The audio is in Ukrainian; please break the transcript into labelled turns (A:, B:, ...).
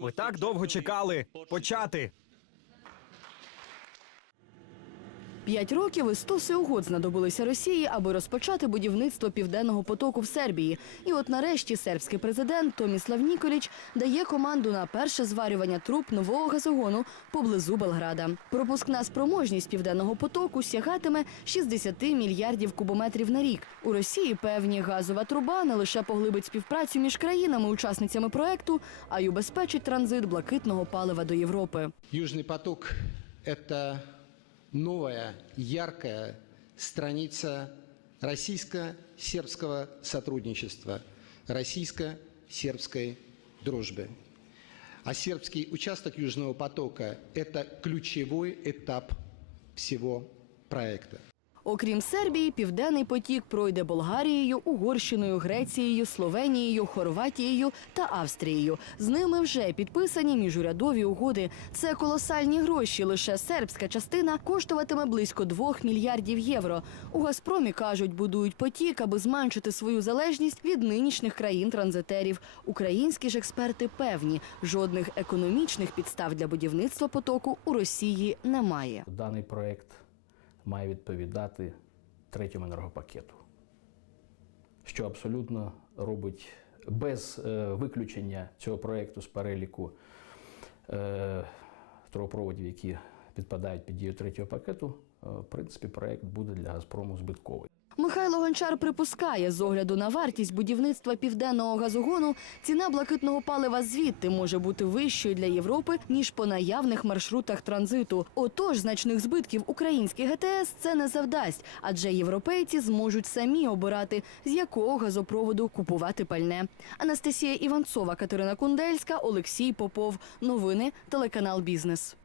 A: Ви так довго чекали почати.
B: П'ять років і 100 угод знадобилися Росії, аби розпочати будівництво південного потоку в Сербії. І от нарешті сербський президент Томіслав Ніколіч дає команду на перше зварювання труб нового газогону поблизу Белграда. Пропускна спроможність південного потоку сягатиме 60 мільярдів кубометрів на рік. У Росії певні газова труба не лише поглибить співпрацю між країнами-учасницями проекту, а й убезпечить транзит блакитного палива до Європи.
C: Южный поток – это новая, яркая страница российско-сербского сотрудничества, российско-сербской дружбы. А сербский участок Южного потока – это ключевой этап всего проекта.
B: Окрім Сербії, південний потік пройде Болгарією, Угорщиною, Грецією, Словенією, Хорватією та Австрією. З ними вже підписані міжурядові угоди. Це колосальні гроші. Лише сербська частина коштуватиме близько 2 мільярдів євро. У Газпромі кажуть, будують потік, аби зменшити свою залежність від нинішніх країн-транзитерів. Українські ж експерти певні, жодних економічних підстав для будівництва потоку у Росії немає.
D: Даний проект має відповідати третьому енергопакету, що абсолютно робить без е, виключення цього проекту з переліку е, трубопроводів, які підпадають під дію третього пакету. е, В принципі, проект буде для Газпрому збитковий.
B: Михайло Гончар припускає, з огляду на вартість будівництва південного газогону, ціна блакитного палива звідти може бути вищою для Європи ніж по наявних маршрутах транзиту. Отож, значних збитків український ГТС це не завдасть, адже європейці зможуть самі обирати, з якого газопроводу купувати пальне. Анастасія Іванцова, Катерина Кундельська, Олексій Попов. Новини телеканал Бізнес.